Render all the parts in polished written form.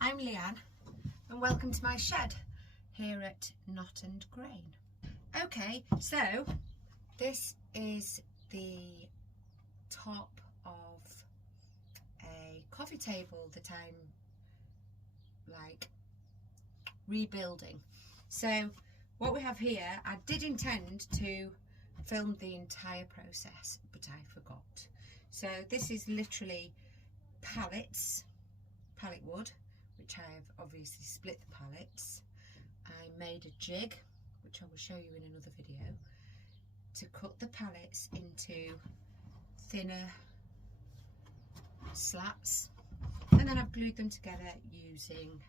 I'm Leanne and welcome to my shed here at Knot and Grain. Okay, so this is the top of a coffee table that I'm like rebuilding. So what we have here, I did intend to film the entire process, but I forgot. So this is literally pallets, pallet wood, which I have obviously split the pallets. I made a jig, which I will show you in another video, to cut the pallets into thinner slats, and then I've glued them together using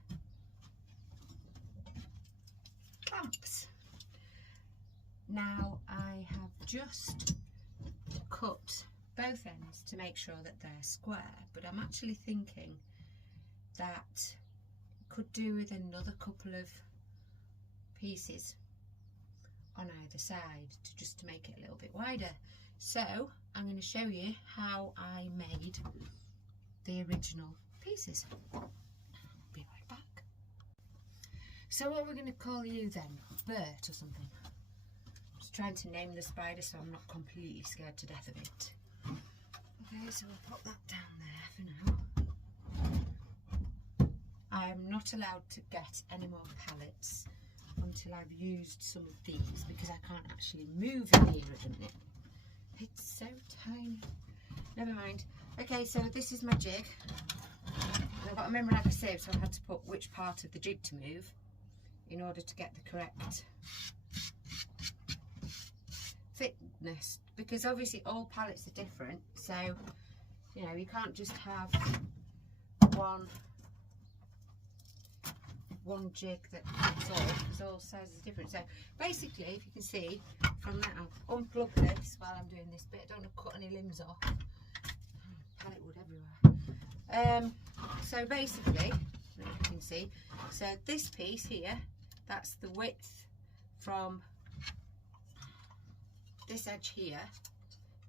clamps. Now I have just cut both ends to make sure that they're square, but I'm actually thinking that could do with another couple of pieces on either side to make it a little bit wider. So I'm going to show you how I made the original pieces. I'll be right back. So what we're going to call you then? Bert or something? Just trying to name the spider so I'm not completely scared to death of it. Okay, so we'll put that down there for now. I'm not allowed to get any more pallets until I've used some of these, because I can't actually move in here at the minute. It's so tiny. Never mind. Okay, so this is my jig. I've got to remember how to save, so I've had to put which part of the jig to move in order to get the correct thickness, because obviously all pallets are different, so you know, you can't just have one jig that fits all, because all sizes are different. So basically, if you can see from that, I've unplugged this while I'm doing this bit. I don't want to cut any limbs off. Pallet wood everywhere. So basically, you can see, so this piece here, that's the width from this edge here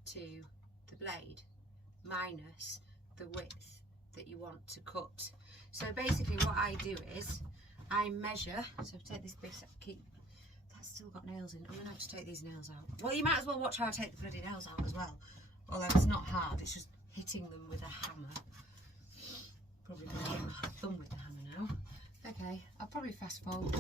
to the blade, minus the width that you want to cut. So basically what I do is I measure, so take this bit, that's still got nails in. I'm going to have to take these nails out. Well, you might as well watch how I take the bloody nails out as well. Although it's not hard, it's just hitting them with a hammer. Probably going to hit my thumb with the hammer now. Okay, I'll probably fast forward.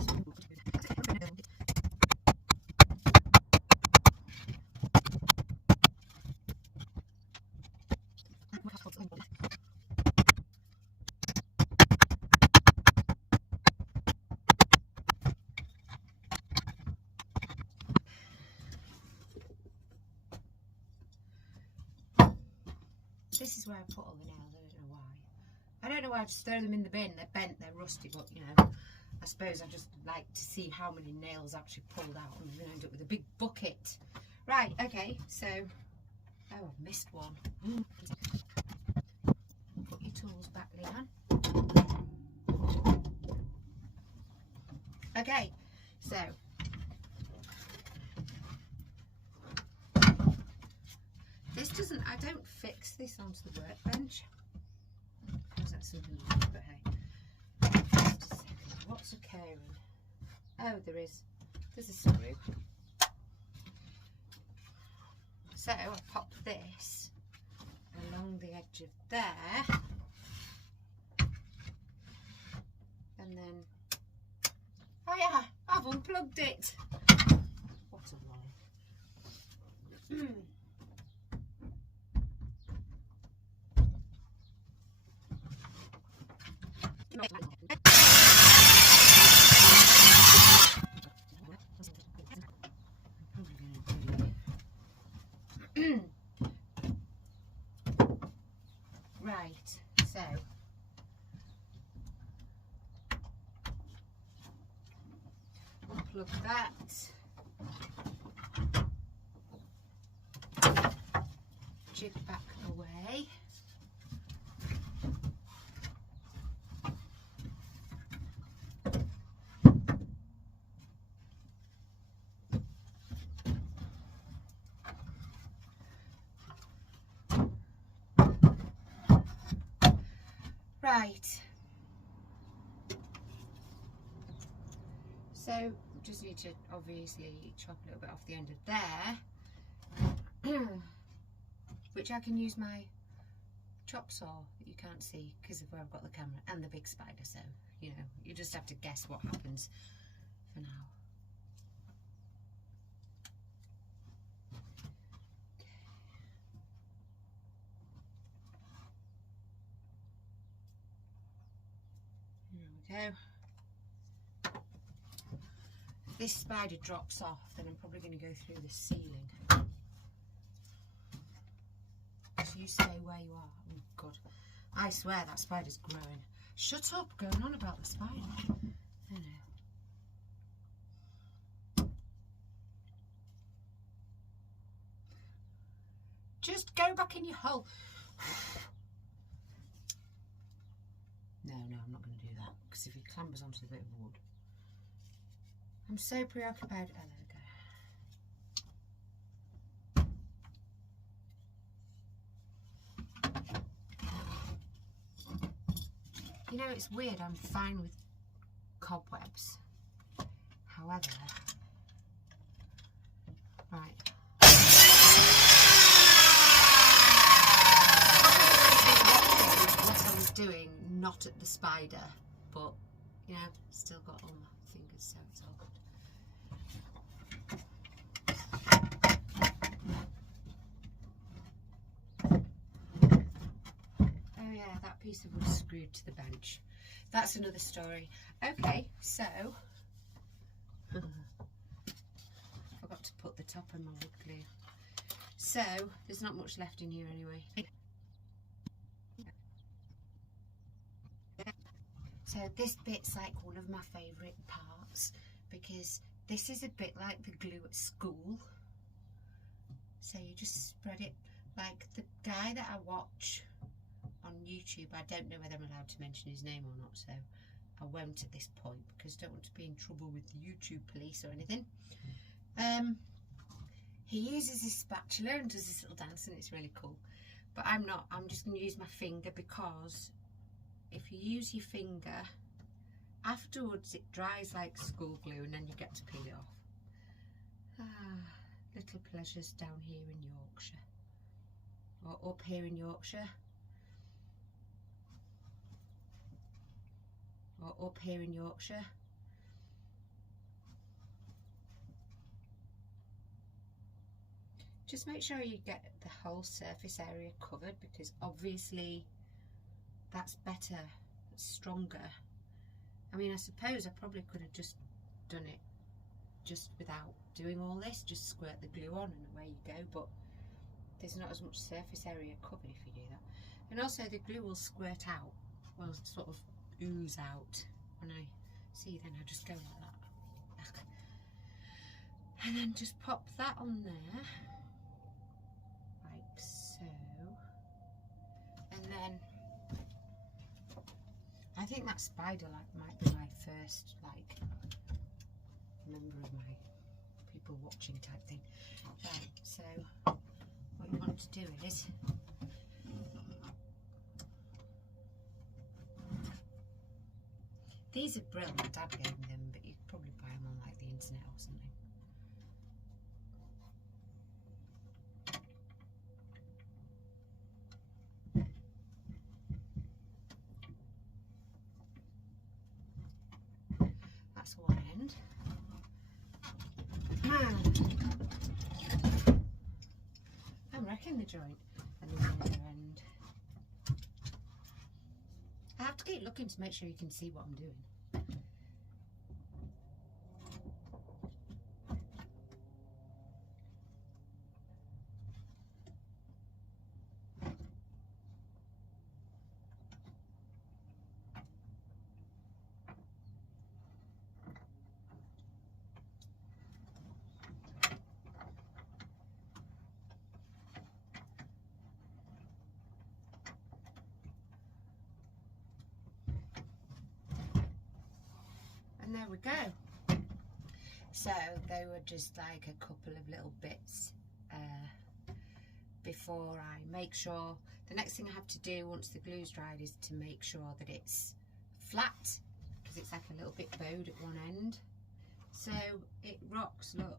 This is where I put all the nails. I don't know why. I don't know why I just throw them in the bin. They're bent, they're rusty, but you know, I suppose I just like to see how many nails I actually pulled out, and I'm going to end up with a big bucket. Right, okay, so, oh, I've missed one. Put your tools back, Leanne. Okay, so this doesn't, I don't fix this onto the workbench, because that's something like, but hey. Just a second, what's occurring? Oh, there's a screw. So I pop this along the edge of there, and then, oh yeah, I've unplugged it. What a lie. Right, so unplug that. Jig back away. Right, So just need to obviously chop a little bit off the end of there, which I can use my chop saw that you can't see because of where I've got the camera and the big spider, so you know, you just have to guess what happens for now. There we go. If this spider drops off, then I'm probably going to go through the ceiling. So you stay where you are. Oh God, I swear that spider's growing. Shut up, going on about the spider. I know. Just go back in your hole. No, I'm not going to do that, because if he clambers onto the bit of wood. I'm so preoccupied. Oh, there we go. You know, it's weird, I'm fine with cobwebs. However, right. What I was doing, not at the spider, but you know, still got all my fingers, so it's all good. Oh yeah, that piece of wood is screwed to the bench. That's another story. Okay, so forgot to put the top on my wood glue. So there's not much left in here anyway. So this bit's like one of my favourite parts, because this is a bit like the glue at school. So you just spread it, like the guy that I watch on YouTube, I don't know whether I'm allowed to mention his name or not, so I won't at this point, because I don't want to be in trouble with the YouTube police or anything. He uses his spatula and does this little dance, and it's really cool. But I'm not, I'm just going to use my finger, because if you use your finger, afterwards it dries like school glue and then you get to peel it off. Little pleasures down here in Yorkshire, or up here in Yorkshire, or up here in Yorkshire. Just make sure you get the whole surface area covered, because obviously that's better, it's stronger. I mean, I suppose I probably could have just done it just without doing all this, just squirt the glue on and away you go, but there's not as much surface area covered if you do that. And also the glue will squirt out, will sort of ooze out when I see, then I just go like that. And then just pop that on there, like so. And then I think that spider might be my first member of my people watching type thing. Right, so what you want to do is these are brilliant. My dad gave me them, but you could probably buy them on like the internet or something. That's one end. I'm wrecking the joint. And then the other end. I have to keep looking to make sure you can see what I'm doing. And there we go. So they were just like a couple of little bits before I make sure. The next thing I have to do once the glue's dried is to make sure that it's flat, because it's like a little bit bowed at one end. So it rocks, look.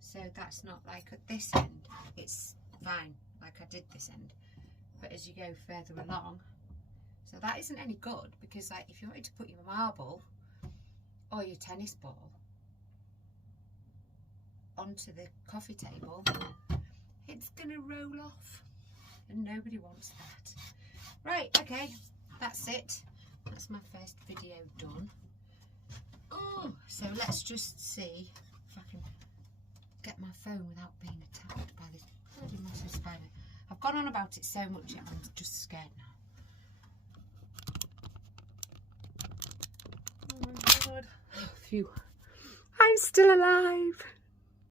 So that's not like at this end, it's fine, like I did this end. But as you go further along, so that isn't any good, because like if you wanted to put your marble or your tennis ball onto the coffee table, it's gonna roll off, and nobody wants that. Right, okay, that's it. That's my first video done. Oh, so let's just see if I can get my phone without being attacked by this bloody massive spider. I've gone on about it so much I'm just scared now. Oh my god. Phew. I'm still alive.